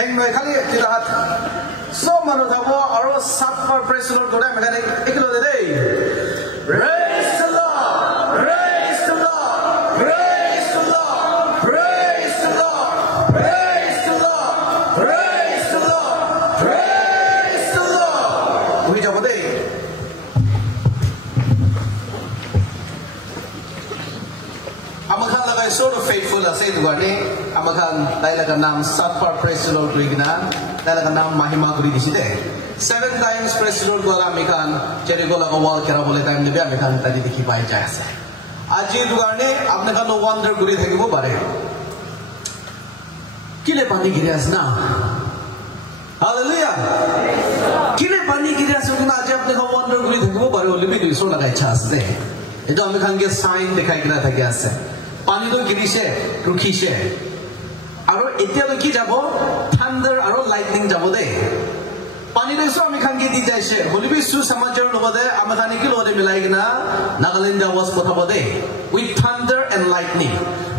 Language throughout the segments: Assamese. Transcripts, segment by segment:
hang noi khali tirat so manu thabo aro sat par praise the Lord dore megane eklo de dei praise the Lord praise the Lord praise the Lord praise the Lord praise the Lord praise the Lord praise the Lord ui jabo dei amakhan lagai so faithful ase dugani amakhan laila ka naam sat par praise the Lord rigna laila ka naam mahima guri diside 7 times praise the Lord gola amikhan Jericho laga wall kera bole time de amikhan tadi dikhi pai jai ase aji dugani apne khan wonder guri thakibo bare kile pani giri asna hallelujah kile pani giri asna aji apne khan wonder guri thakibo bare olibi du so lagai cha ase eto amikhan ke sign dekhai kena thaki ase pani to girise rukhise aro etia to ki jabo thunder aro lightning jabo de pani to so amikhan ke di jaise holibi su samajor lobode amakhani ki lode milai gina Nagaland was kothabo de with thunder and lightning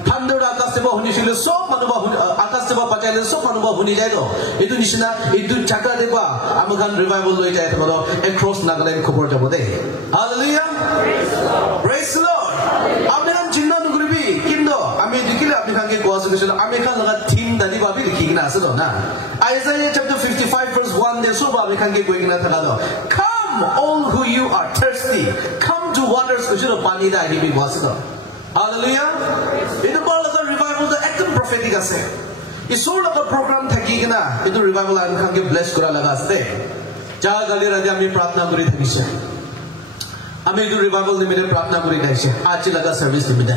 thunder akaseba hunishile so manuba akaseba pachaile so manuba huni jai do etu nishina etu chaka deba amakhan revival loi jai thabo across Nagaland khobor jabo de hallelujah praise the Lord amen jinna nugribi kindo ame dikile amikhan ke koas bisho amikhan laga theme dali babi likhigina ase do na Isaiah chapter 55 verse 1 de so babi khan ke koigina thala do come all who you are thirsty come to waters bisho pani da hi bi was do hallelujah in the world of the revival the active prophetic ase iso laga program thakigina etu revival amikhan ke bless kora laga ase ja gali raja ami pratna kori thakise আমি এটো রিভাইভাল নিমিতে প্রার্থনা কৰি গাইছে আজি লাগা সাৰ্ভিস নিমিতে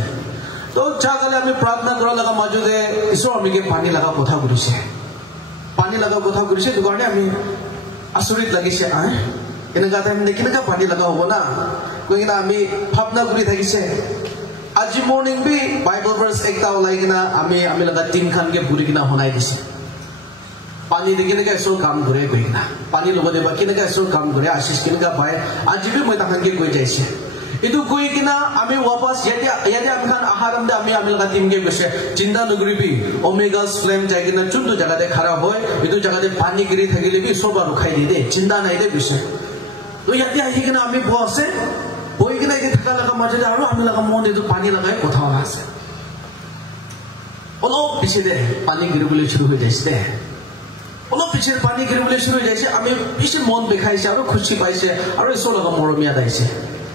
তো চাগালে আমি প্ৰাৰ্থনা কৰা লাগা মাজুদে ঈশ্বৰ আমিকে পানী লাগা কথা কৰিছে পানী লাগা কথা কৰিছে দুকাৰণে আমি আচৰিত লাগিছে এনেকা টাইম দেখিনকা পানী লাগা হ'ব না কইনা আমি ভাবনা কৰি থাকিছে আজি মৰ্নিং বি বাইবেল ভাৰ্স একটা লাইগনা আমি লাগা তিন খানকে বুৰি কিনা হনাই দিছে पानी देखने का ऐसा काम करे कोई ना पानी लोगों ने बाकी ने का ऐसा काम करे आशीष किन का भाई आज भी मैं तक कोई जैसे itu koi kina ami wapas yadi amkan aharam de ami amil gatim ge gese jinda nugri bi omega's flame jai kina chundu jaga de khara hoy itu jaga de pani giri thagile bi soba rukhai di de jinda nai de gese to yadi ahi kina ami bose boi kina ge thaka laga maje de aro ami laga mon de pani lagai kotha hola ase olo piche de pani giri bole shuru hoy jaise olo piche pani giri bole shuru hoy jaise ami piche mon bekhaise aro khushi paise aro eso laga moromia daise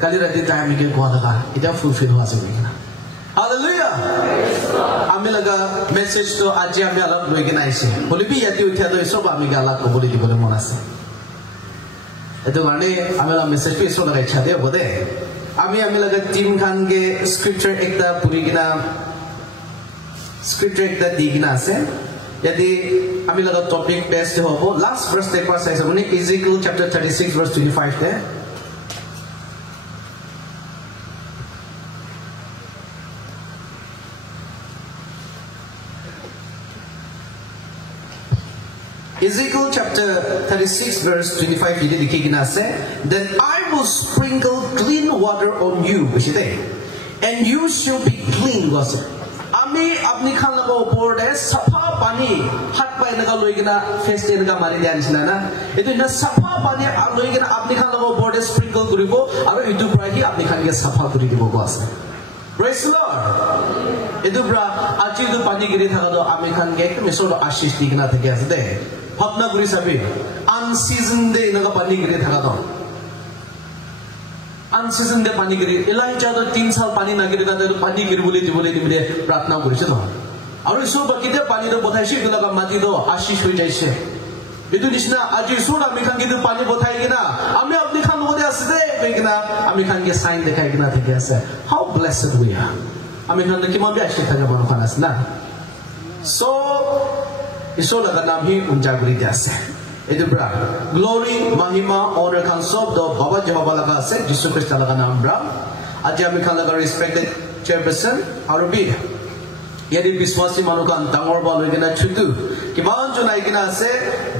kali rati time ke kwa laga ita fulfill hua sakne na hallelujah ami laga message to aji ami alak loi ke naise boli bi yati uthya to sob ami ga alak ko boli dibole mon ase eto gane ami la message pe so laga ichha de bode ami laga team khan ge scripture ekta puri gina scripture ekta digina ase yadi ami laga topic best hobo last verse te kwa saise boni Ezekiel chapter 36 verse 25 te Ezekiel chapter 36 verse 25 ini dikigina se then I will sprinkle clean water on you and you shall be clean gosse ami apni khan laga upor de safa pani hat pai laga loigina face de laga mari dian sina na etu na safa pani loigina apni khan laga upor de sprinkle koribo aru etu prai ki apni khan ge safa kori dibo gosse praise the Lord etu bra aji du pani giri thaka do ami khan ge mesolo ashish digna thaki ase de भावना करी सभी अनसीजन दे इनका पानी गिरे था तो अनसीजन दे पानी गिरे इलाइजा तो 3 साल पानी ना गिरे तो पानी गिर बोले दिमिरे प्रार्थना करी से तो और इसो बाकी दे पानी तो बताई से इनका माटी तो आशीष हो जाए से इतु निश्ना आज इसो ना मिखान के तो पानी बताएगी ना हमें अपने खान बोले असदे बेगना हमें खान के साइन दिखाएगी ना थे कैसे how blessed we are हमें खान के मां भी आशीष था जब हम खाना ना so iso laga naam hi unjaguri jase edu bra glory mahima honor kan sob do baba jehova laga ase Jesus Christ laga naam bra aji ami khan laga respected chairperson arubi yadi biswasi manu kan dangor ba loigena chutu kiban jonai gina ase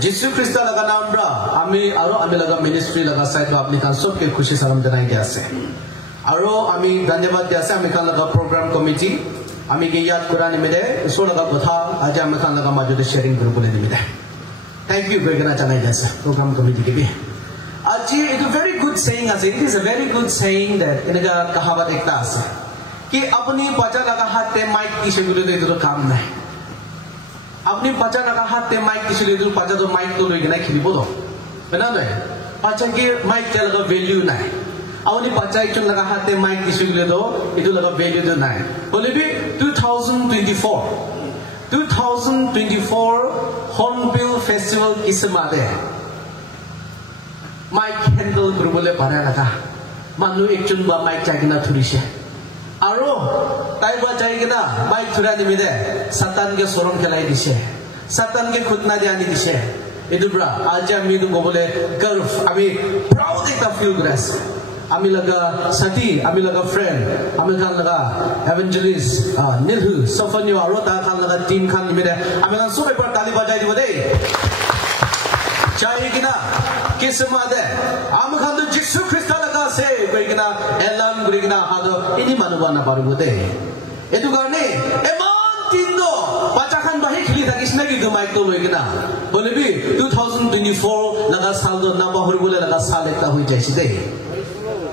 Jesus Christ laga naam bra ami laga ministry laga side apni kan sob ke khushi salam janai ge ase aro ami dhanyabad de ase ami khan laga program committee আমি কে ইয়াদ করা নিমিতে সোলা কথা আজ আমি খান লাগা মাঝে শেয়ারিং গ্রুপ বলে নিমিতে Thank you very much, program committee ke bhi. Aji, it is a very good saying. It is a very good saying that inga kahavat ekta ase कि अपनी बच्चा लगा हाथ ते माइक किसी को ले दो काम नहीं अपनी बच्चा लगा हाथ ते माइक किसी ले दो बच्चा तो माइक तो लेके नहीं खिली बोलो बना दे बच्चा के माइक क्या लगा वैल्यू नहीं अपनी बच्चा एक चुन लगा हाथ ते माइक किसी को ले दो इधर लगा वैल्यू तो नहीं बोले भी 2024 Hornbill Festival किस मादे माइक हैंडल ग्रुप ले पढ़ा लगा मानो एक चुन बा माइक चाहिए ना थोड़ी से आरो ताइबा चाहिए ना माइक थोड़ा नहीं मिले सतान के सोरम खिलाई दिशे सतान के खुद ना जानी दिशे इधर आज हम ये तो बोले गर्व अभी प्राउड एक ता फील ग्रेस अमी लगा साथी अमी लगा फ्रेंड अमी खान लगा एवेंजलिस्ट नीलू सफन्यो आरो ता खान लगा टीम खान मिले अमी खान सुबह पर ताली बजाई दिवो दे चाहिए कि ना किस मादे आम खान तो जिसु ख्रिस्ता लगा से कोई कि ना एलम गुरी कि ना हादो इन्हीं मानुबाना पारू बोले ये तो करने एमान तीनों बच्चा खान बाही खिली था किसने की तो माइक तो लोग कि ना बोले भी 2024 लगा साल दो नंबर हुई बोले लगा साल एक ता हुई जैसी दे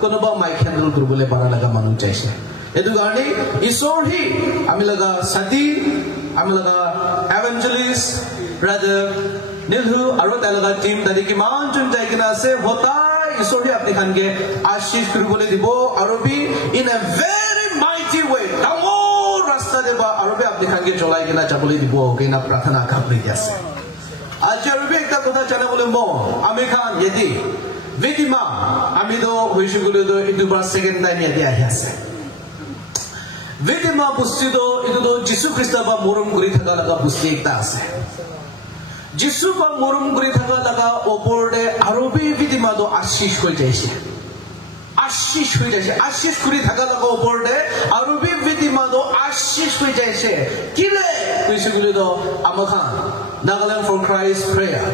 कोनो बा माइक हैंडल गुरु बोले पारा लगा मानु जैसे ये तो करने ईश्वर ही आमी लगा साथी आमी लगा एवेंजलिस्ट ब्रदर नीलू आरो तालगा टीम तारी की मान चुन जाए कि ना से होता ईश्वर ही अपने खान के आशीष गुरु बोले दिबो आरो भी in a very mighty way तमो रास्ता देबा आरो भी अपने खान के चलाई कि ना चाबोले दिबो कि ना प्रार्थना कर रही है आज आरो भी एक ता कोथा चले बोले मो आमी खान यदि विदिमा आमी तो होइसु गुले तो इदु बार सेकेंड टाइम यदि आया से विदिमा बुस्ती तो इदु तो जिसु ख्रिस्ता बा मोरम गुरी थका लगा बुस्ती एक ता आसे जिसु बा मोरम गुरी थका लगा ऊपर दे आरोबी विदिमा तो आशीष हो जाइए आशीष हो जाइए आशीष गुरी थका लगा ऊपर दे आरोबी विदिमा तो आशीष हो जाइए किले होइसु गुले तो आमखान नागालैंड फॉर क्राइस्ट प्रेयर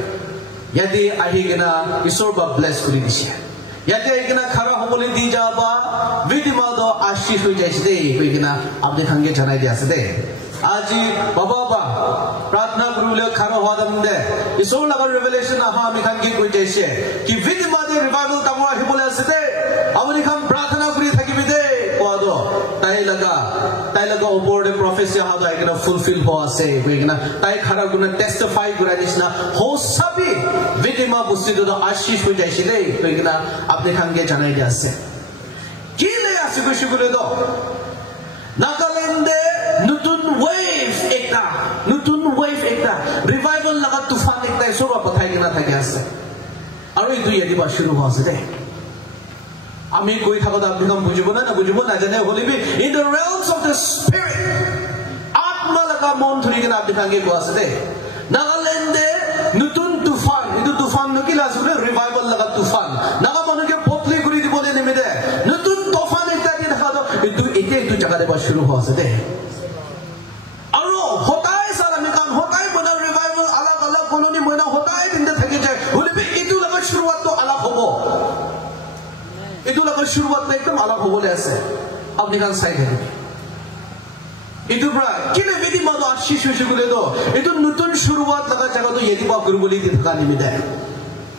यदि आहिगना ईश्वर बा ब्लेस करी दिसे यदि आहिगना खरा होबले दी जाबा विदिमा दो आशीष हो जाइसे दे होइगना आपने खांगे जनाई दियासे दे आज बाबा प्रार्थना गुरुले खरा होवा दे ईश्वर लगा रेवलेशन आहा मी खांगे कोई जैसे कि विदिमा दे रिवाइवल तमवा हिबले आसे दे आपने खान प्रार्थना गुरी थकी भी दे कोदो ताई लगा ऊपर दे प्रोफेसी हा दो आहिगना फुलफिल हो आसे होइगना ताई खरा गुना टेस्टिफाई गुरा दिसना हो सभी विदिमा बुस्ती तो आशीष हो जाइए दे होइगना आपने खांगे जनाई दियासे किले आसे कुछ गुले दो नागालैंड दे नतुन वेव एकता रिवाइवल लगा तूफान एकता सोबा बताइगना था कैसे और ये तो यदि बात शुरू हो आसे दे आमी कोई था तो आपने कम बुझबो ना जाने होली भी in the realms of the spirit आत्मा लगा मन थोड़ी के ना आपने खांगे को आसे दे नागालैंड दे नतुन तूफान इधर तूफान नकिला सुरे रिवाइवल लगा तूफान नागा मनु के पोतली गुरी दी बोले नहीं मिले नतुन तूफान एक ताकि दिखा दो इतु जगह दे बात शुरू हो आसे दे अरो होता है सारा निकाम होता है बना रिवाइवल अलग कॉलोनी महीना होता है दिन थके जाए होली भी इतु लगा शुरुआत तो अलग होबो इतु लगा शुरुआत में एकदम अलग होबो ऐसे अब निकाल साइड है इधर बड़ा किले विधि मानो आशीष विषय को ले दो इधर नूतन शुरुआत लगा जगह तो यदि बाप गुरु बोली थी थकानी में दे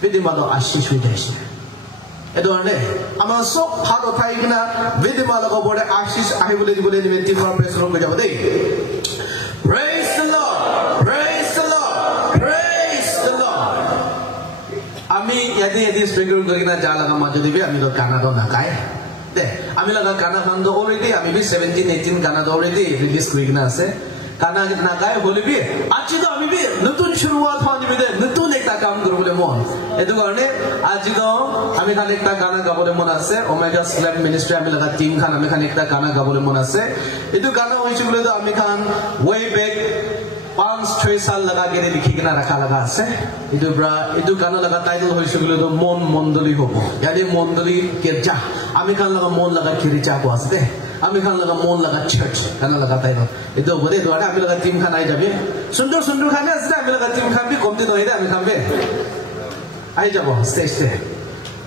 विधि मानो आशीष हो जाए इधर ने हमारा सब हाथ उठाई कि ना विधि मानो को बोले आशीष आही बोले निवेदी फॉर प्रेस रूम में जाओ दे praise the Lord आमी यदि स्पीकर को किना जाला का मजा दिवे आमी तो गाना तो ना गाए दे आमी लगा गाना खान तो ऑलरेडी आमी भी 17-18 गाना तो ऑलरेडी रिलीज हुई ना से गाना ना गाए बोले भी आज तो आमी भी नतुन शुरुआत होनी भी दे नतुन एक ता काम करो बोले मन ये तो करने आज तो आमी खान एक ता गाना गा बोले मन आसे ओमेगा स्लैम मिनिस्ट्री आमी लगा टीम खान आमी खान एक ता गाना गा बोले मन आसे ये तो गाना होई बोले तो आमी खान वे बैक 5-6 साल लगा के लिखी के ना रखा लगा से इधर गाना लगा टाइटल होई सुगले तो मन मंडली होबो यानी मंडली गिरजा आमी खान लगा मन लगा गिरजा को आसे आमी खान लगा मन लगा चर्च गाना लगा टाइटल इधर बोले तो आमी लगा टीम खान आई जाबे सुंदर खाने आसे आमी लगा टीम खान भी कमती तो आमी खान बे आई जाबो स्टेज पे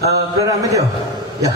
प्रोग्राम में दियो या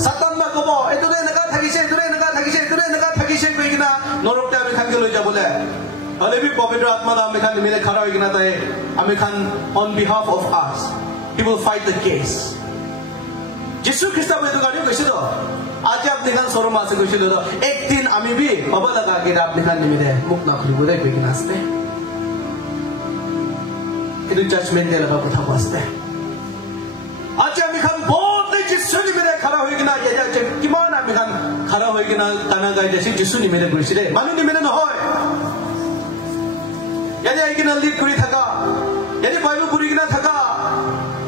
Satan ma kobo etore naga thagise etore naga thagise koigina norokte ami khan ke loi jabole hole bi pavitra atma da ami khan nimile khara hoigina tai ami khan on behalf of us he will fight the case Jesus Christ abu etu gani koise to aaj apni khan sorom ase koise to ek din ami bi baba laga ke apni khan nimile muk na khuli bole koigina aste etu judgment de laga kotha aste aaj ami khan जिसुनी मेरे खरा होइगिना या किमान आमी खान खरा होइगिना ताना गाय जैसे जिसुनी मेरे गुरिसिरे मानुनी मेरे न होय यदि आइगिना लीड करी थाका यदि बाइबल पुरिगिना थाका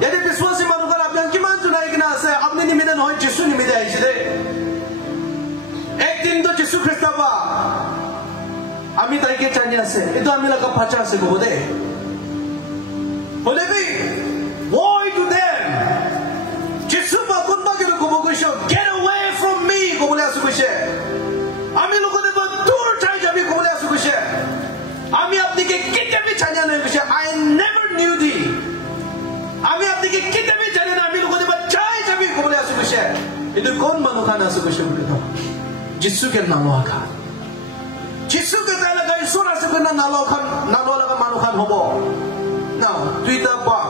यदि विश्वासी मानुकार आपने किमान चुनाइगिना आसे आपने नि मेरे न होय जिसुनी मेरे आइसिरे एक दिन तो जिसु ख्रिस्ट बा आमी ताइके चान्या आसे एतो आमी लगा पाचा आसे गोदे होले भी woe to them get away from me komole asukuse ami lokode ba dur chai jabi komole asukuse ami apni ke kitabi chanya nahi kuse I never knew thee ami apni ke kitabi chanya na ami lokode ba chai jabi komole asukuse etu kon manu kana asukuse buto jisu ke nalo akha jisu ke tala ga isura asukuna nalo laga manu khan hobo now twitter ba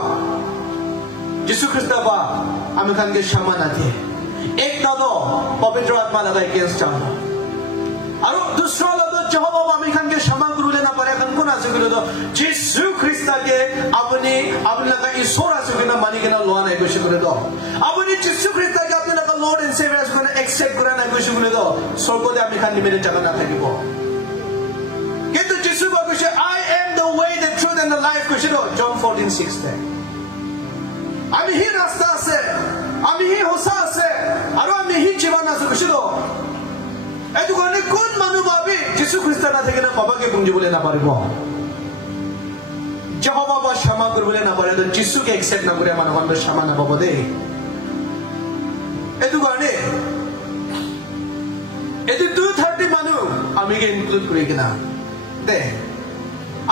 जिसु ख्रिस्ट बा आमी खान के क्षमा नाथे एक दादो पवित्र आत्मा लगा अगेंस्ट चाहो और दूसरा दादो यहोवा आमी खान के क्षमा गुरुले ना परे खान कोना से गुरु दो जिसु ख्रिस्ट के अपनी लगा ईश्वर से के ना मानी के ना लोआ ना कुछ गुरु दो अपनी जिसु ख्रिस्ट के अपनी लगा लॉर्ड एंड सेवियर से के एक्सेप्ट करा ना कुछ गुरु दो स्वर्ग दे आमी खान मेरे जगह ना থাকিব কিন্তু जिसु को कुछ I am the way the truth and the life कुछ दो John 14:6 আমি হি রাস্তা আছে আমি হি হোসা আছে আর আমি হি জীবন আছে বুঝলো এটু কারণে কোন মানুষ ভাবি যিশু খ্রিস্ট না থেকে না বাবাকে পুঞ্জি বলে না পারিব যহোবা বা ক্ষমা করবে না পারে তো যিশুকে একসেপ্ট না করে মানুষের ক্ষমা না পাবো দে এটু কারণে এটু 230 মানুষ আমি কে ইনক্লুড করি কিনা দে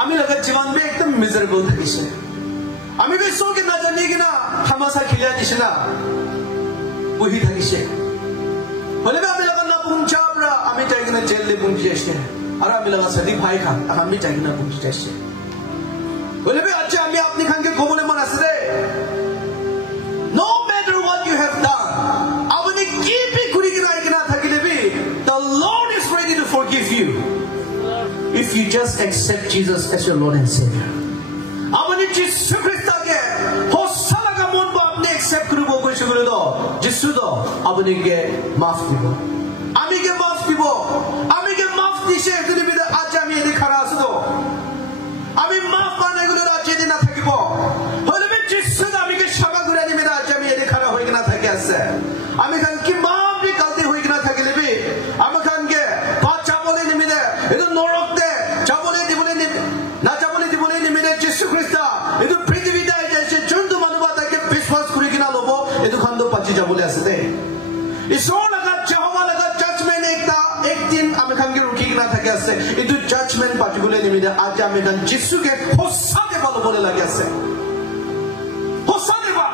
আমি লাগা জীবন বে একদম মিজারেবল থাকিছে আমি भी सो के ना जानी कि ना हमासा खिलिया निशना वही था किसे बोले मैं अभी लगा ना पुंचा बरा अमी चाहिए ना जेल ले पुंची ऐसे और अमी लगा सदी भाई खान अमी चाहिए ना पुंची ऐसे बोले भी अच्छा अमी अपनी खान के कोमले मना से no matter what you have done अपने की भी कुड़ी की ना था कि ले भी the Lord is ready to forgive you if you just accept Jesus as your Lord and Savior अपने जिसु ख्रिस्ट के होसला का मन को अपने एक्सेप्ट करूँ कोई शुरू दो जिसु दो अपने के माफ दिबो आमी के माफ दिबो आमी के माफ दिशे तुझे भी आज आमी ये दिखा रहा सुनो आमी माफ पाने को लोग आज ये दिन आता किबो होले भी जिसु दो आमी के क्षमा गुरा नहीं मेरा आज आमी ये दिखा रहा होई कि ना था क्या से आमी खान की माफ भी गलती होई कि ना था कि ले भी आमी खान के बात चावले नहीं मिले इधर नोरक दे चावले दिबोले नहीं ना चावले दिबोले नहीं मिले जिसु ख्रिस्ट इधर पृथ्वी दाई जैसे चंदु मनुवादा के विश्वास करी कि ना लोगो इधर खान दो पच्ची चावले ऐसे दे ईश्वर लगा यहोवा लगा जजमेंट एक दिन आमी खान के रुकी कि ना था क्या से इधर जजमेंट पार्टिकुलर नहीं मिले आज आमी खान जिसु के होसा के बालों बोले लगे ऐसे होसा दे बा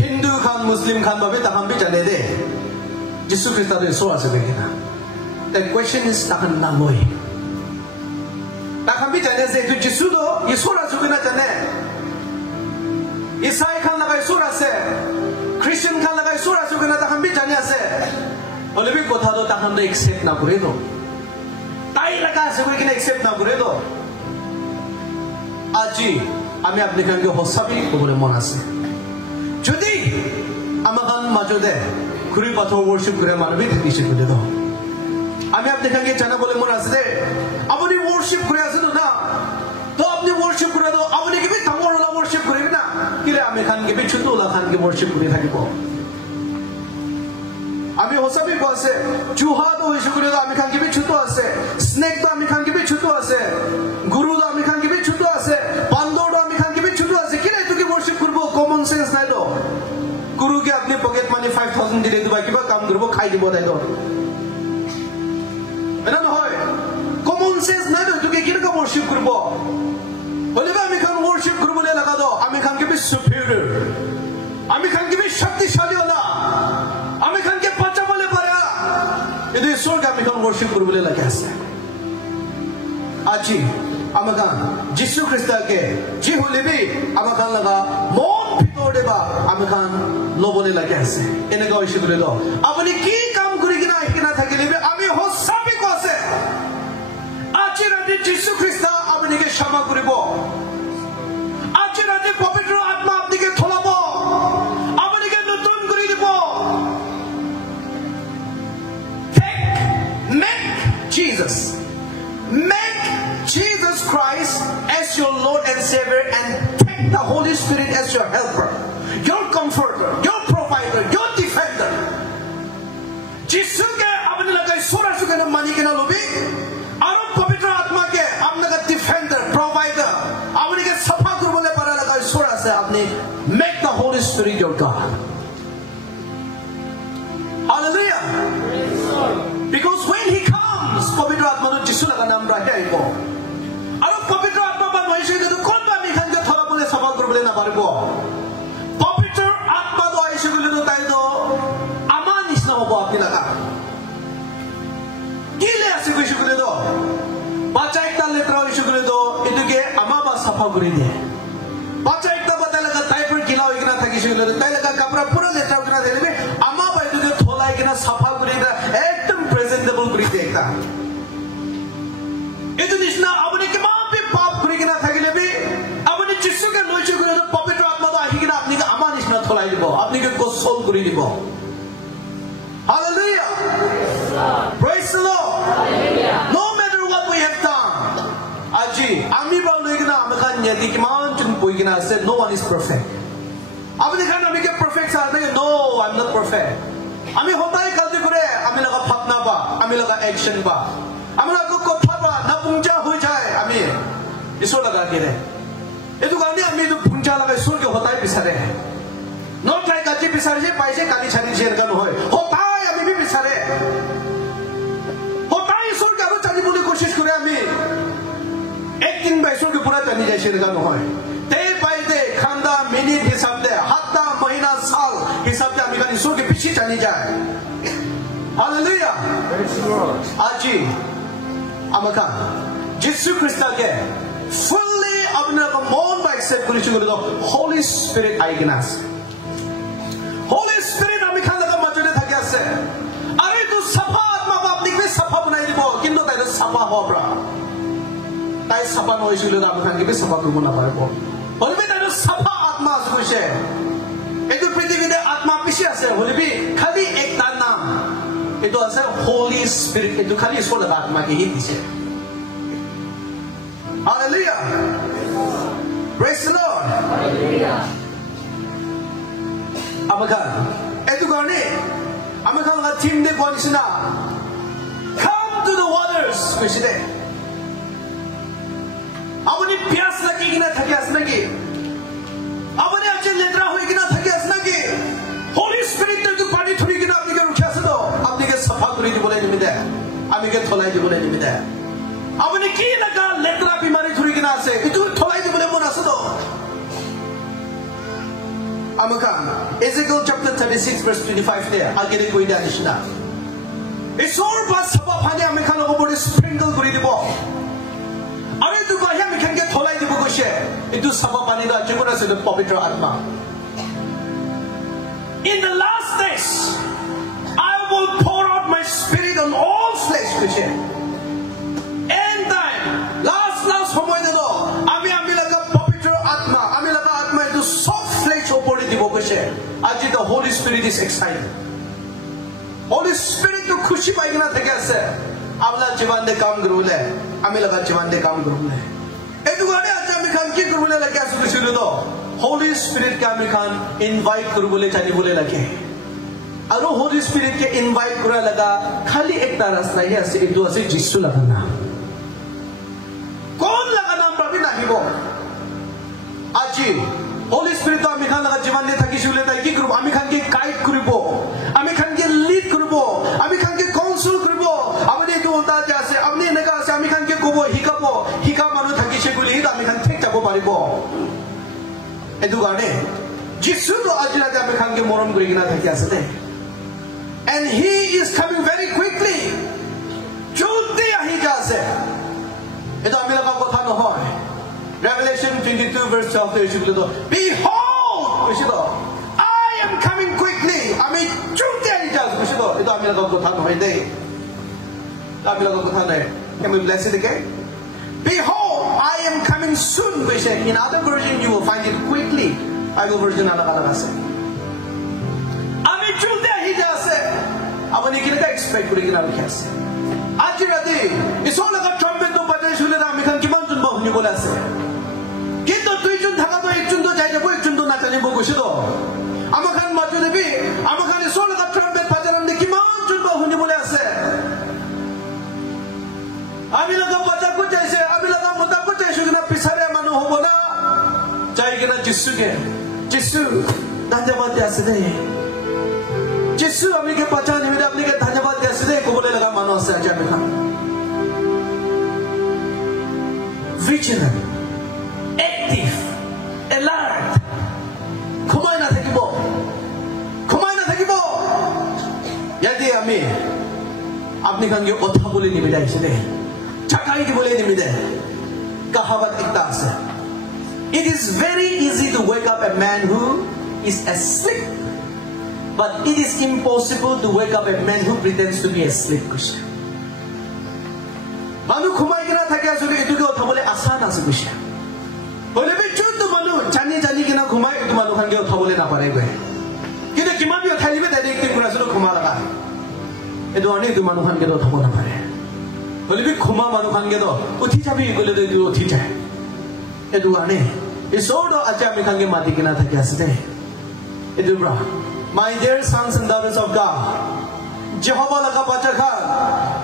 हिंदू खान मुस्लिम खान बाबे तक हम भी जाने दे जिसु ख्रिस्ट तो ईश्वर से देखना the question is ताकन ना लोई ताकन भी जाने से जो जिसु तो ईश्वर से बिना जाने ईसाई खान लगा ईश्वर से क्रिश्चियन खान लगा ईश्वर से बिना ताकन भी जाने से बोले भी कोथा तो ताकन तो एक्सेप्ट ना करे तो ताई लगा से कोई किन्हें एक्सेप्ट ना करे तो आज ही हमें अपने खान के होसा भी को बोले मना से जुदी अमगान मौजूद है खुरी पत्थर वर्शिप करे मानवी थकी से कुछ तो हमें अपने खान के चना बोले मना से अपनी वर्शिप करे ऐसे तो ना तो अपनी वर्शिप करे तो अपने के भी तंगोर वाला वर्शिप करे भी ना किले हमें खान के भी छुट्टू वाला खान के वर्शिप करे था कि वो हमें होसा भी बहुत से चूहा तो वर्शिप करे तो हमें खान के भी छुट्टू आसे स्नेक तो हमें खान के भी छुट्टू आसे गुरु तो हमें खान के भी छुट्टू आसे बांदर तो हमें खान के भी छुट्टू आसे किले तो की वर्शिप करे वो कॉमन सेंस नहीं लो गुरु के अपने पॉकेट मनी 5,000 চাবোন দিলে দিবা কিবা কাম কৰিব খাই দিব তাইতো এটা নহয় কমন সেন্স নাই তোকে কিরকম worship করব বলিবা আমি খান worship করবলে লাগা দাও আমি খান কে বি superior আমি খান কে বি শক্তিশালী হলা আমি খান কে বাঁচা বলে পারা এতে ঈশ্বর কে আমি খান worship করবলে লাগা আছে আজি আমাগান যিশু খ্রিস্টকে জি হলিবি আমাগান লাগা মন ভিতরে বা আমাগান লবলে লাগা আছে এনে গাইছে বলে দাও আপনি কি কাম করি কিনা কিনা থাকিলিবে আমি হসাবি কসে আজি রাতে যিশু খ্রিস্ট আপনাকে ক্ষমা করিব আজি রাতে পবিত্র আত্মা আপনাকে থলাব আপনাকে নতুন করে দিব make Jesus Christ as your Lord and Savior and take the Holy Spirit as your helper, your comforter, your provider, your defender. Jesus ke apne lagai sura suke na mani ke na lobi aro pavitra atma ke apne ka defender, provider apne ke safa kurbole para lagai sura se apne make the Holy Spirit your God. Hallelujah. Because when he comes pavitra atma no Jesus laga naam rakhe aibo aro pavitra atma ba noise ke to kon ba mi khan ke thola bole safa kurbole na paribo pavitra atma do aise gole to tai do ama nisna hobo apni laga gile ase ko shukule do bacha ekta letra hoise gole do etuke ama ba safa kori diye bacha ekta bata laga diaper gila hoy kina thaki shukule do tai laga kapra pura letra kina delibe ama ba etuke tholai kina safa kori da ekdom presentable kori diye ekta etu nisna apni ke ma pe paap kori kina thakile bi apni jisu ke loiche kore do pavitra atma do ahi kina apni ke ama nisna tholai dibo apni ke kosol kori dibo. Hallelujah. Praise the Lord. Hallelujah. No matter what we have done aji ami ba loigna amkhan yadi kiman chung poigina said no one is perfect apni khan ami ke perfect sa no I'm not perfect ami hotai kalti kore ami laga phatna ba ami laga action ba আমরা কো কথা বা না পুঞ্জা হই যায় আমি ঈশ্বর লাগা গেলে এটু কারণে আমি তো পুঞ্জা লাগা ঈশ্বরকে হতাই বিচারে নট লাইক আজি বিচারে যে পাইছে কালি ছাড়ি যে এরকম হয় হতাই আমি বি বিচারে হতাই ঈশ্বরকে আরো চালি বলে কোশিশ করে আমি একদিন বা ঈশ্বরকে পুরা জানি যায় সেরকম হয় তে পাইতে খান্দা মিনিট হিসাব দে হাত্তা মহিনা সাল হিসাব দে আমি কান ঈশ্বরকে বেশি জানি যায় হালেলুয়া আজি আমাকা যিশু খ্রিস্টকে fully apne ko mon ba accept korichu kore do Holy Spirit aigena ase Holy Spirit ami khan laga majore thaki ase are tu safa atma ba apni ke safa banai dibo kintu tai safa hobra tai safa noi shule ami khan ke safa korbo na paribo holbe tai safa atma ase koise etu prithibite atma pishi ase holbe khali ekta naam etu ase Holy Spirit etu khali ishwar laga atma ke hi dise Hallelujah. Praise the Lord. Hallelujah. Amakan etu karone amakan ga team de ponisna come to the waters koiside apni pyas lagi kina thaki asna ki apni ache letra hoy kina thaki asna ki Holy Spirit to pani thuri kina apni ke rukha ase to apni ke safa kori dibole nimide ami ke tholai dibole nimide apni ki laga letra bimari thuri kina ase itu tholai dibole mon ase to amakan Ezekiel chapter 36 verse 25 there agene koi da nishna isor ba saba phane amakan ko body sprinkle kori dibo are tu ko hia mekan ke tholai dibo koise itu saba pani da jibona se the pavitra atma in the last days I will pour out my spirit on all flesh koise end time last homoy dedo ami laga pavitra atma ami laga atma itu soft flesh opore dibo koise aji the Holy Spirit is excited Holy Spirit to khushi pai kina thake ase amla jiban de kaam korule ami laga jiban de kaam korule etu gane acha ami khan ki korule lage asu kishilo do Holy Spirit ka ami khan invite korule chani bole lage aro Holy Spirit ke invite kora laga khali ekta rasta hi ase etu ase Jisu laga naam kon laga naam rabi nahibo aji Holy Spirit to ami khan laga jiban de thaki shule tai ki kuru ami khan ki guide koribo ami edu garne Jisu to ajira ta me khange morom kuri kina thaki ase de and he is coming very quickly joldi ahi jase edu ami laga kotha no hoy Revelation 22 verse 12 to issue behold issue I am coming quickly ami joldi ahi jase issue edu ami laga kotha no hoy de ami laga kotha ne can we bless it again behold I am coming soon in other version you will find it quickly Bible version alag-alag ase ami joldi ahi jase abani kinaka expect kuri kina likhe ase aji rati iso laga trumpet to bajai shule na ami khan kiman jun ba huni bola ase kinto dui jun thaka to ek jun to jai jabo ek jun to na chani bo goshi do ama khan maju debi ama khan iso laga trumpet bajaram de kiman jun ba huni bola ase ami laga baja ko jaise ami laga mota ko jaise na pisare manu hobo na jai kina Jisu धन्यवाद दियासे दे जिसु अमी के पहचान निमित्त अपने के धन्यवाद दियासे दे को बोले लगा मानो से आचार्य में vigilant active alert कुमार ना थकी बो यदि अमी अपने खान के ओथा बोले निमित्त ऐसे दे चकाई के बोले निमित्त कहावत एक दास है It is very easy to wake up a man who is asleep, but it is impossible to wake up a man who pretends to be asleep. Manu khumai kina thakya suri itu ke uthabole asan ase kusha. Bole be chuntu manu jani kina khumai itu manu khan ke uthabole na pare goe. Kina kiman bi uthali be dade ekte kura suru khuma laga. Edu ani itu manu khan ke uthabole na pare. Bole be khuma manu khan ke to uthi jabi bole de itu uthi jaye. Edu ane isodo acha me khange mati kina thakya ase edu bra my dear sons and daughters of God Jehovah laga bacha khan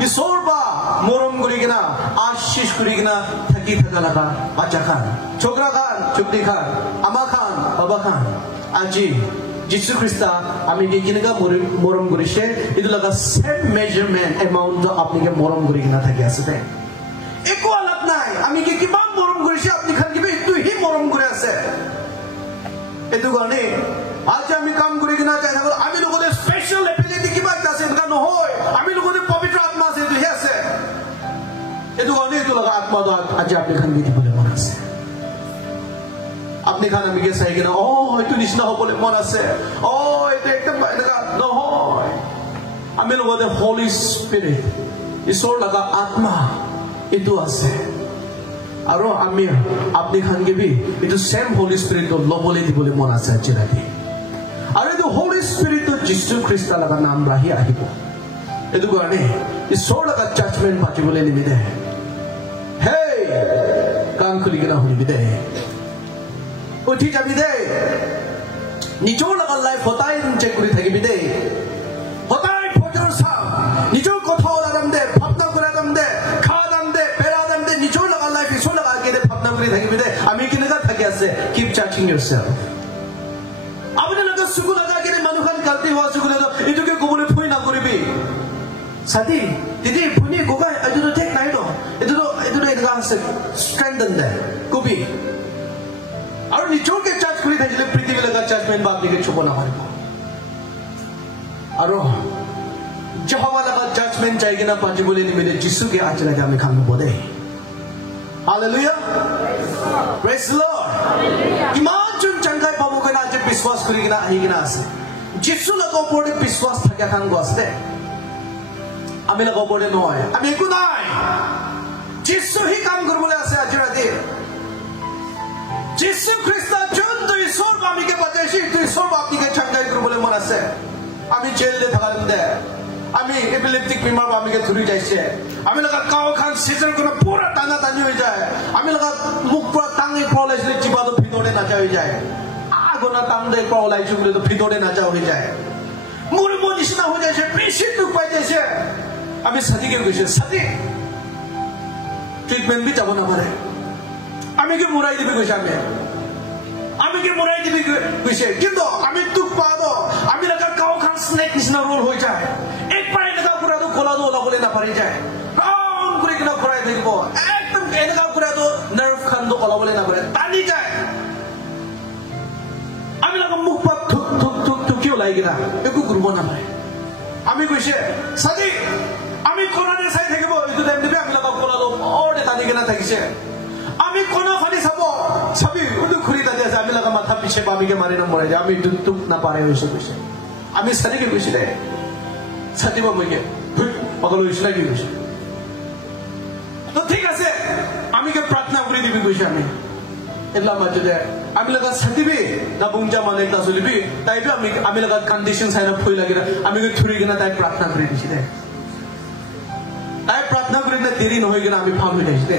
isorba morom guri kina ashish guri kina thaki thaka laga bacha khan chokra khan chukri khan ama khan baba khan aji Jisu Krista ami ke kinaga morom guri she edu laga same measurement amount to apni ke morom guri kina thakya ase eko alat nai ami ke kiman morom guri she apni khan ke be tu hi morom guri ase edu gane aaj ami kam guri kina chai thakol ami logone special ability kiba ase ka no hoy ami logone pavitra atma se tu hi ase edu gane tu laga atma do aaj apni khan ke bole mon ase apni khan ami ke sai kina oh etu nishna hobole mon ase oh etu ekdam enaka no hoy ami logone Holy Spirit isor laga atma itu ase aro ami apni khan ke bi itu same Holy Spirit to lobole dibole mon ase chirati aro itu Holy Spirit to Jisu Krista laga naam rahi ahibo edu gane isor laga judgment patibole nimide hey kan khuli gina honi bide uthi jabi de nijor laga life hotai check kuri thaki bide hotai phojor sa nijor kotha olam de bhapna koram de ami kinaga thaki ase keep judging yourself abune laga suku laga kene manu khan galti hoa suku laga itu ke kobole phoi na koribi sati didi phuni goga adu to take nai do itu edga ase strengthen there kobi aru nichor ke judge kori thakile prithvi laga judgment ba apni ke chobo na paribo aru Jehovah laga judgment chai kina pachibole ni mere Jisu ke achla jame kham bode Hallelujah. Praise the Lord. Imagine changai babu kana je biswas kuri kina ahi kina ase. Jisu la ko pore biswas thakya khan go ase. Ami la ko pore no hoy. Ami ku nai. Jisu hi kam korbole ase ajira de. Jisu Krista jon to isor ami ke bajashi to isor apni ke changai korbole mon ase. Ami jail de thakalim de. আমি epileptic बीमार बामी के थुरी जाइसे আমি লগা কাও খান সিজন কোন পুরা টানা টানি হই যায় আমি লগা মুখ পুরা টাঙ্গি পলাইছে জিবা তো ভিতরে নাচা হই যায় আগোনা টান্দে পলাই চুগলে তো ভিতরে নাচা হই যায় মুরে মনিসনা হই যায় বেশি দুঃখ পাই যাইছে আমি সাদিকে কইছে সাদি ট্রিটমেন্ট বি যাব না পারে আমি কি মুরাই দিবি কইছে আমি কি মুরাই দিবি কইছে কিন্তু আমি দুঃখ পাবো আমি লগা কাও খান স্নেক নিসনা রোল হই যায় एक पाए लगा कुरा तो खोला दो बोले ना पड़ी जाए राउंड करे कि ना खोला देखो एकदम लगा कुरा तो नर्व खान दो खोला बोले ना पड़े ताली जाए ওলাই গিনা একো কৰিব নাপায় আমি কৈছে সাজি আমি কোনাৰে চাই থাকিব ইটো টাইম দিবি আমি লগাব কোনালো অৰে টানি গিনা থাকিছে আমি কোনা ফালি চাবি উদু খুৰি তাতে আছে আমি লগা মাথা পিছে বাবিকে মাৰি নমৰে যে আমি দুটুক না পাৰে হৈছে কৈছে আমি সাজিকে কৈছিলে সাজিব মইকে পাগল হৈছিল কি কৈছে তো ঠিক আছে আমি কে প্ৰাৰ্থনা কৰি দিবি কৈছে আমি এলা মাজে আমি লগা সাজিবি না বুংজা মানে এটা চলিবি তাইবি আমি লগা কন্ডিশন সাইনা ফই লাগে আমি কে থুৰি কিনা তাই প্ৰাৰ্থনা কৰি দিছিলে তাই প্ৰাৰ্থনা কৰি না দেৰি নহয় কিনা আমি ফাম হৈ দিছিলে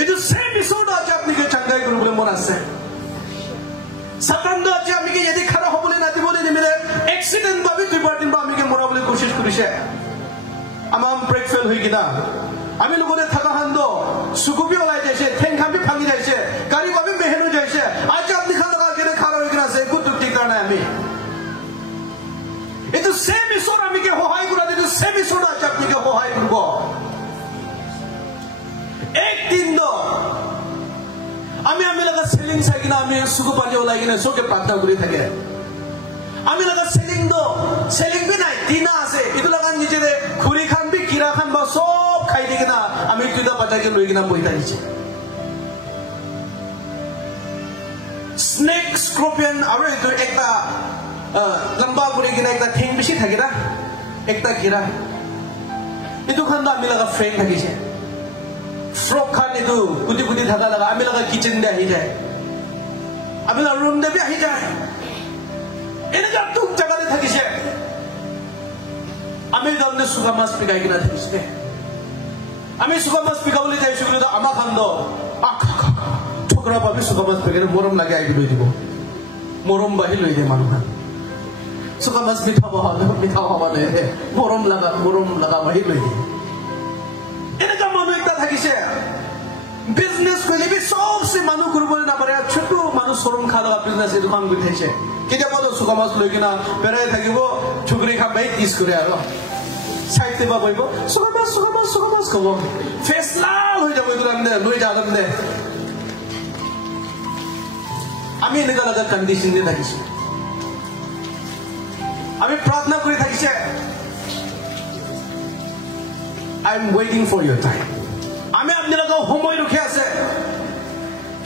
এই যে সেম এপিসোড আছে আপনি কে চাঙ্গাই করব বলে মন আছে সাতান্দ আছে আমি কে যদি খারাপ হবলে না দিবলে নিমিলে অ্যাক্সিডেন্ট ভাবে দুই বার তিন বার আমি কে মরা বলে কোশিশ করিছে আমাম ব্রেক ফেল হই কিনা আমি লোকনে থাকা হান্দ সুকুবি ওলাই যাইছে ঠেং খাবি ভাঙি যাইছে গাড়ি ভাবে মেহেনো যাইছে আজ আপনি খানা লাগা কে খারাপ হই কিনা সে গুড ঠিক না আমি এই যে সেম এপিসোড আমি কে সহায় করা দিতে সেম এপিসোড আছে আপনি কে সহায় করব एक दिन दो আমি লগা সেলিং চাই কিনা আমি সুকু পাটি ওলাই কিনা সকে প্ৰাৰ্থনা কৰি থাকে আমি লগা সেলিং দো সেলিং বি নাই দিনা আছে ইটো লগা নিজে খুৰি খান বি কিৰা খান বা সব খাই দি কিনা আমি তুইটা পাটাকে লৈ কিনা বহি থাকিছে স্নেক স্কর্পিয়ন আৰু এটো একটা লম্বা কৰি কিনা একটা থিং বেছি থাকে না একটা কিৰা ইটো খান আমি লগা ফ্রেন্ড থাকিছে फ्रॉक खान इधु कुटी कुटी धगा लगा आमी लगा किचन दे ही जाए आमी लगा रूम दे भी ही जाए इनका तुम जगह दे थकी से आमी दम ने सुगा मास पिकाई किना थकी से आमी सुगा मास पिकावली जाए शुक्र तो आमा खान दो ठोकरा पाबी सुगा मास पिकाई मोरम लगे आई भी दिबो मोरम बाही लई दे मानु खान सुगा मास मिठा हवा ले मोरम लगा बाही लई दे এনেকা মানুহ একটা থাকিছে বিজনেস কইলে বি সবসে মানুহ করবলে না পারে ছোট মানুহ শরম খালো বিজনেস এর কাম করতেছে কিটা বলো সুকামাস লই কিনা বেরাই থাকিব ছুকরি খাবাই কিস করে আর সাইতে বা বইব সুকামাস কব ফেস লাল হই যাব দুরান দে লই যালাম দে আমি এনেকা লাগা কন্ডিশন দে থাকিছি আমি প্রার্থনা করে থাকিছে I'm waiting for your time. আমি আপনি লগা সময় রুখে আছে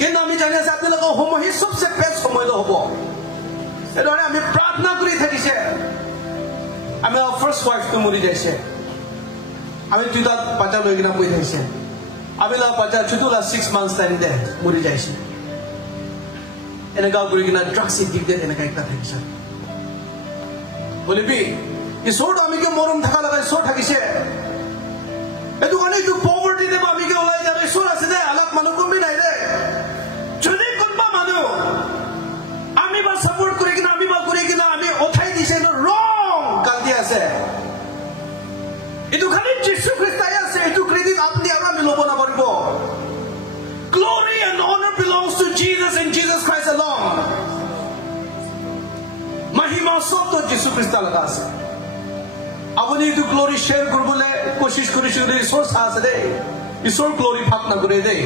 কিন্তু আমি জানি আছে আপনি লগা সময় হি সবচেয়ে বেস্ট সময় হব এদরে আমি প্রার্থনা করি থাকিছে আমি ফার্স্ট ওয়াইফ তো মরি যাইছে আমি দুইটা বাচ্চা লই কিনা বই থাকিছে আমি লা বাচ্চা চুতুলা 6 মান্থস টাইম দে মরি যাইছে এনেকা করি কিনা ড্রাগস এডিক্ট দে এনেকা একটা থাকিছে বলিবি ইসোড আমি কে মরম থাকা লাগাই সো থাকিছে এটো অনেক তো পভার্টি দে আমি কে ওলাই যাবে সোর আছে দে আলাপ মানুষ কমবি নাই রে যদি কোনবা মানুষ আমি বা সাপোর্ট করে কিনা আমি বা করে কিনা আমি ওঠাই দিছে রং কালতি আছে এটো খালি যিশু খ্রিস্ট আছে এটো ক্রেডিট আপনি আর আমি লব না পারব glory and honor belongs to Jesus and Jesus Christ alone মহিমা সব তো যিশু খ্রিস্ট লাগা আছে আপনি তো গ্লোরি শেয়ার করবলে কোশিশ করিস ঈশ্বর সাহস দে ঈশ্বর গ্লোরি ভাগ না করে দে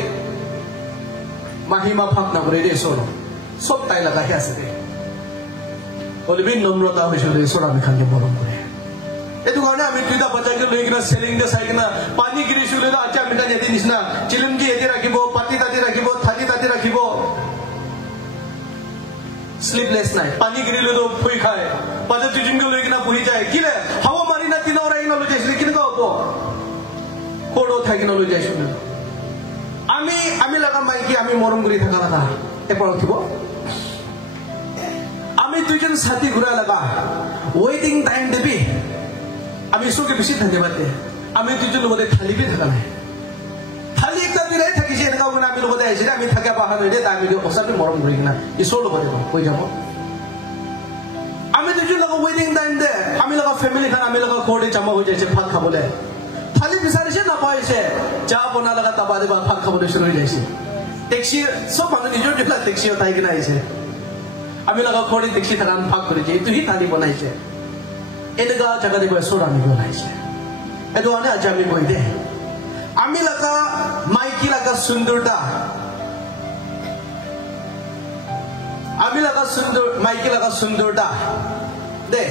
মহিমা ভাগ না করে দে ঈশ্বর সব তাই লাগা আছে দে বলবি নম্রতা হইছিল ঈশ্বর আমি খানকে মরম করে এতো কারণে আমি দুইটা বাচ্চাকে লই কিনা সেলিং দে সাই কিনা পানি গিরিছিল আচ্ছা মিটা যেতে নিস না চিলুমকি এতে রাখিব পাতি তাতি রাখিব থাকি তাতি রাখিব স্লিপলেস নাইট পানি গিরিলে তো ফুই খায় পাঁচা চুচুমকে লই কিনা বহি যায় কিলে হাওয়া মারি না তিন ওরা ইনা লই যাইছিল কিনকা হবো কোড়ো থাকি না লই যাইছিল আমি লাগা মাইকি আমি মরম করি থাকা লাগা এরপর উঠিব আমি দুইজন সাথী ঘুরা লাগা ওয়েটিং টাইম দেবি আমি ঈশ্বরকে বেশি ধন্যবাদ দে আমি দুইজন লগতে থালিবি থাকা নাই থালি একটা দিলাই থাকিছে এনেকা মানে আমি লগতে আইছে আমি থাকা পাহা নই দে তাই আমি ওসাতে মরম করি কিনা ঈশ্বর লগতে কই যাব আমি দুইজন লগা ওয়েটিং টাইম দে আমি লগা ফ্যামিলি খান আমি লগা কোড়ে জমা হই যাইছে ভাত খাবলে থালি বিচাৰিছে না পাইছে চা বনা লগা তাবা দেবা ভাত খাবলে শুরু হই যাইছে ট্যাক্সি সব মানুষ নিজের দিলা ট্যাক্সি উঠাই কিনা আইছে আমি লগা কোড়ে ট্যাক্সি থাকান ভাগ করেছে তুই থালি বনাইছে এনেকা জায়গা দিব ঈশ্বর আমি বনাইছে এটো আনে আজ আমি কই দে আমি লগা মাইকি লগা সুন্দরতা Ami laga sundar, maiki laga sundurta. De,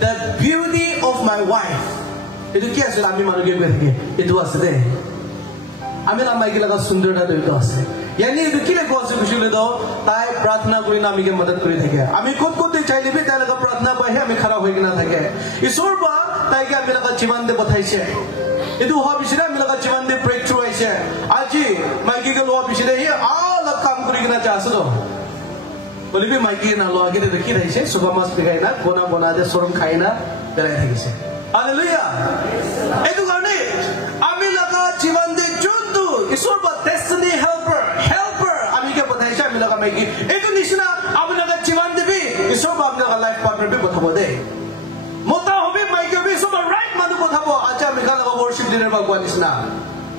the beauty of my wife. Itu kya sila ami manu ke berke. Itu ase de. Ami laga maiki laga sundurta itu ase. Yani itu kile kau se kushule do. Tai प्रार्थना kuri na ami ke madad kuri thake. Ami kot de chai libi tai laga प्रार्थना pahe ami khara hoye na thake. Isor ba tai ke ami laga jivan de bathaise. Itu hoa bisire ami laga jivan de breakthrough aise. Aji maiki ke loa bisire hi all kam kuri kena chase do. Boleh भी माइकी ना लो आगे देखी रही है सुबह मास पिगाई ना कोना कोना दे सोरम खाई ना बेराई रही है हालेलुया ऐतु करने आमी लगा जीवन दे जुंदु ईश्वर बा डेस्टिनी हेल्पर आमी के बताई है आमी लगा माइकी ऐतु निशना आमी लगा जीवन दे भी ईश्वर बा आमी लगा लाइफ पार्टनर भी बताबो दे मोता हो भी माइकी भी सुबह राइट मानु बताबो आजा आमी लगा वर्शिप डिनर बा गुआ निशना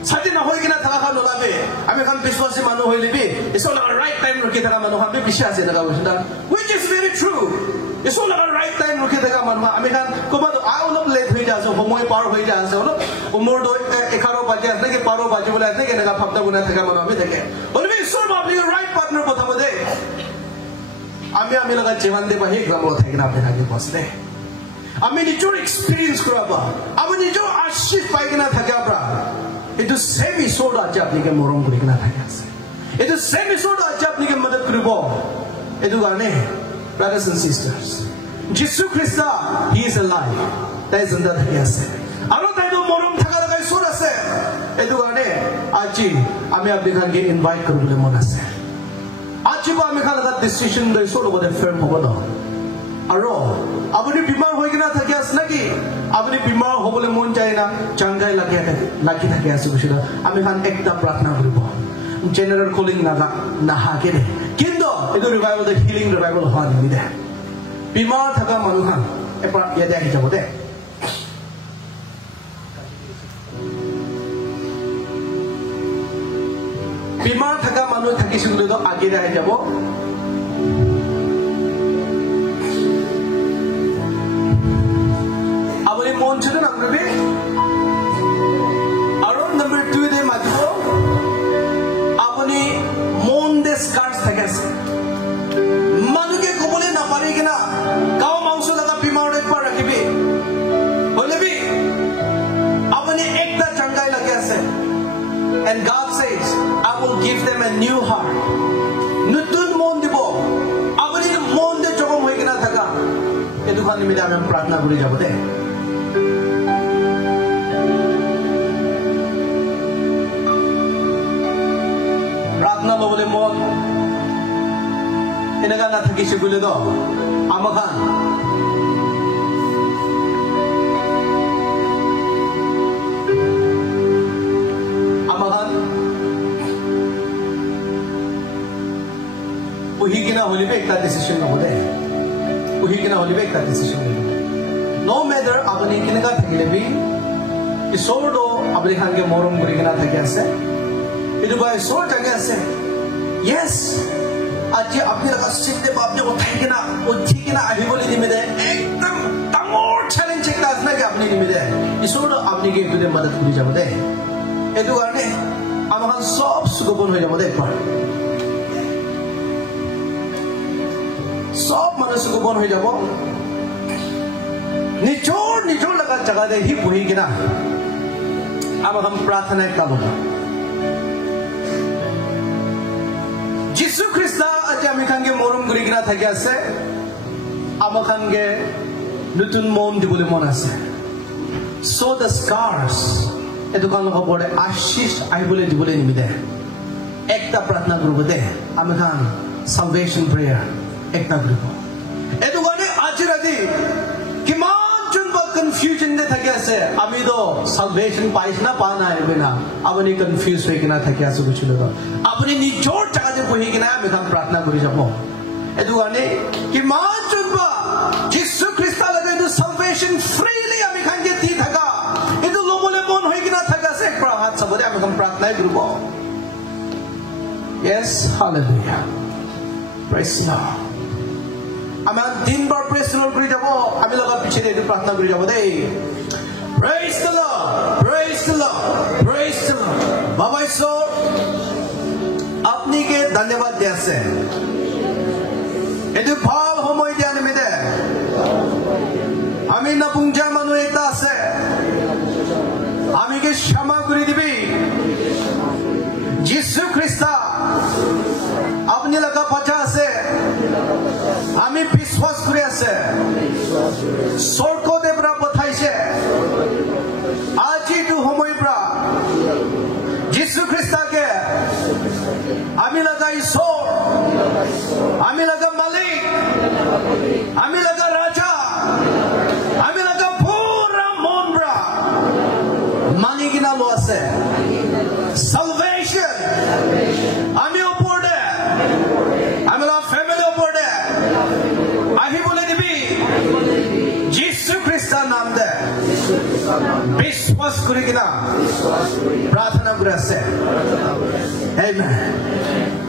साथी ना होई किना थका खानो लाबे आमी खान विश्वासी मानु होई लिबी इसो लगा राइट टाइम रुके थका मानु हम भी विश्वासी लगा बुझना which is very true इसो लगा राइट टाइम रुके थका मानु आमी खान कोबा तो आओ लोग लेट होई जासो समय पार होई जासो लो उमर दो 11 बजे असने के 12 बजे बोले असने के नगा फपदा गुना थका मानु आमी थके बोले भी इसो बाप ने राइट पार्टनर बताबो दे आमी लगा जीवन दे बाहे एग्जाम होता है कि आपने आगे बस दे आमी निजोर एक्सपीरियंस कराबा आमी निजोर आशीष पाइना थका ब्रा itu same isoda aja apni ke morong kuri kena thake ase itu same isoda aja apni ke madad kuribo etu garne brothers and sisters Jesus Christ he is alive tai zinda thake ase aro tai do morong thaka laga isoda ase etu garne aji ami apni khan ke invite koribole mon ase aji ba ami khan laga decision do isoda bode firm hobo do aro apni bimar hoi kena thake ase naki apni bimar hobole mon jai na changai lagi thake ase kushila ami khan ekta प्रार्थना koribo general calling naga naha kene kindo edu revival the healing revival ha ni de bimar thaka manu khan epa yade ahi jabo de bimar thaka manu thaki sigule do age de ahi jabo abone mon chede na nabe aron number 2 de madibo abone mon de scars thake manu ke kobole na pare kina kao mangso laga bimar ek par rakhibe bole bi abone ekta changai lage ase and God says I will give them a new heart nutun mon dibo abone mon de jogom hoy kina thaka edu khani mile ame प्रार्थना kori jabo de प्रार्थना बोले मोन इनका ना थकी सिगुले दो आमखान उही किना होली पे एक डिसीजन ना होते उही किना होली पे एक डिसीजन नो मैटर अपने किनका थकीले भी इसोडो अपने खान के मोरम गुरी किना थके ऐसे इधर बाय सोच आगे ऐसे यस आज ये अपने लगा सिद्धे बाप ने उठाई किना उठी किना अभी बोले नहीं मिले एकदम तंगोर चैलेंज एक ताज़ ना कि अपने नहीं मिले इसोडो अपने के इधर मदद करी जाओ दे इधर वाले आमखान सब सुगबन हो जाओ दे पर सब मनुष्य को बन हो जाओ निचोड़ लगा जगह दे ही पुही किना अब हम प्रार्थना एक तालो जिसु ख्रिस्ता अजे आमी खानगे मोरम गुरी किना था क्या से अब खानगे नुतुन मोन दिबुले मन आसे so the scars एतो खान लोग बोले आशीष आई बोले दिबुले निमिदे एकता प्रार्थना करू दे आमी खान salvation prayer एक ना करो ऐतो गाने आज राती किमान चुन बात confusion ने था क्या से अभी तो salvation पाइस ना पाना है बिना अपनी confuse हुए कि ना था क्या से कुछ लोग अपनी निचोड़ जगह से कोई कि ना मैं काम प्रार्थना करी जापो ऐतो गाने किमान चुन बात जिसु ख्रिस्ता लगे तो salvation freely अभी खान के थी था का ऐतो लोगों ले बोन हुए कि ना था क्या से प्राहात सबोरे अभी काम प्रार्थना करू बो yes hallelujah praise God Amen. Din bar praise the Lord kuri jabo. Ami loga piche de प्रार्थना kuri jabo de. Praise the Lord. Praise the Lord. Praise the Lord. Baba ईश्वर अपनी के धन्यवाद दे से. Itu bhal homoy diyan mide. Ami na pungja manu ekta ase. Ami ke shama kuri dibi. Jisu Krista. Apni laga pacha ase. Ami biswas kuri ase. Sorko debra pathaise. Aji tu homoy bra. Jisu Krista ke. Ami laga Isor. Ami laga Malik. Ami laga Raja. Ami laga pura monbra. Mani gina lo ase. Salvation. Ami upor de. Ami la family upor de. Ahi bole dibi. Jisu Krista naam de. Biswas kuri gina. Prathana kuri ase. Amen.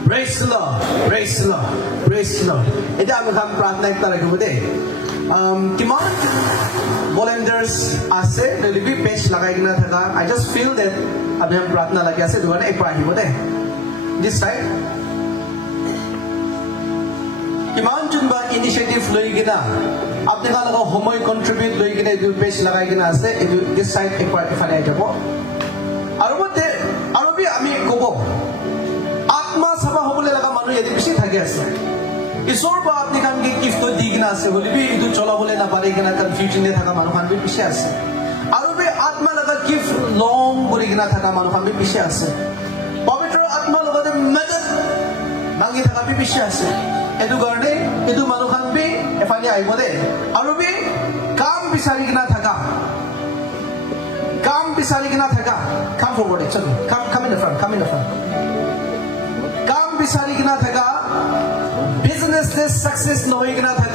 Praise the Lord. Praise the Lord. Praise the Lord. Ito ang mga prathana ekta lagi bude. Kiman volunteers ase nalibi page lagay gina thaka. I just feel that abhi hum prathana lagi ase duwan ek par hi bude. This side. Kiman chunba initiative loi gina. Apne ka laga homoy contribute loi gina edu page lagay gina ase edu this side ek par ifale ajabo. Arobote arobi ami kobo. Atma sabha hobole laga manu yadi bishi thake ase. Isor ba apni kan ki gift to digna ase holi bi edu chola bole na pare gina confusion de thaka manu kan bi bishi ase. Arobi atma laga gift long bole gina thaka manu kan bi bishi ase. Pavitra atma laga de madad mangi thaka bi bishi ase. Edu garne edu manu kan bi efani ai bole. Arobi kam bisari gina thaka. Kam bisari gina thaka. Come forward, chalo. Come in the front. Come in the front. Kam bisari gina thaka. Business this success no gina thaka.